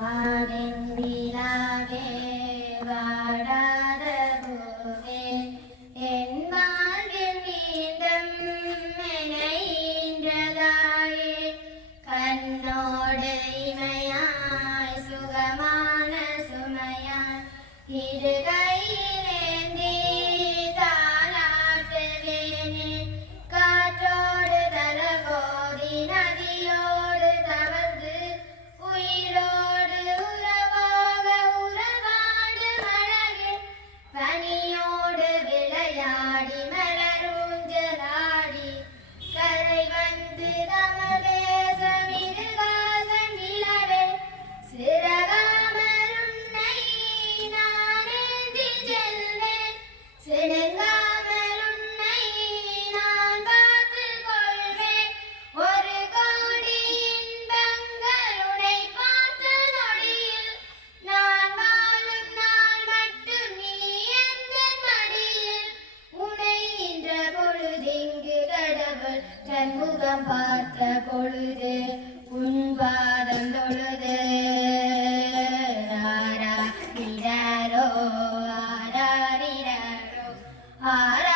வானிந்திலாவே வாடாத பூவே என் வாழ்வில் மீண்டும் இணைகின்றதாயே கண்ணோடு இமையாய் சுகமான சுமையாய் இருகையிலேந்தி தாலாட்டுவேனே காற்றோடு தலகோதி நதியோடு தவழ்ந்து உயிரோடு உறவாக உறவாடு மழகே பனியோடு விளையாடி மலரூஞ்சலாடி கரை வந்து நமதேசம் இருகாக நிலவே சிறகாமல் உன்னை நான் ஏந்தி செல்வேன் சிணுங்காமல் உன்னை நான் பார்த்துக் கொள்வேன் ஒரு கோடி இன்பங்கள் உன்னை பார்த்த நொடியில் நான் வாழும் நாள் மட்டும் நீ எந்தன் மடியில் உன்னை இன்ற பொழுதிங்கு கடவுள் தன் முகம் பார்த்த பொழுது உன் பாதம் தொழுது ஆராரிரோ ஆராரிரோ ஆரா